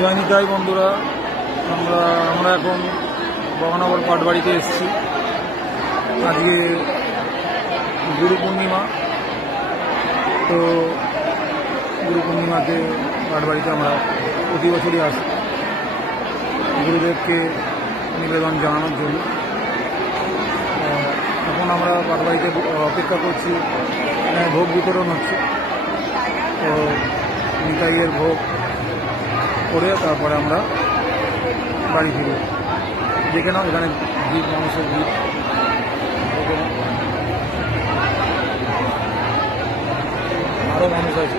জয় নিতাই বন্ধুরা, আমরা এখন বগানগর পাটবাড়িতে এসেছি। আজকে গুরু পূর্ণিমা, তো গুরু পূর্ণিমাতে পাটবাড়িতে আমরা প্রতি বছরই আসি গুরুদেবকে নিবেদন জানানোর জন্য। এখন আমরা পাটবাড়িতে অপেক্ষা করছি, ভোগ বিতরণ হচ্ছে। তো নিতাইয়ের ভোগ করে তারপরে আমরা বাড়ি ফিরি। দেখে নাও এখানে ভিড়, মানুষের ভিড়। আরও মানুষ আছে।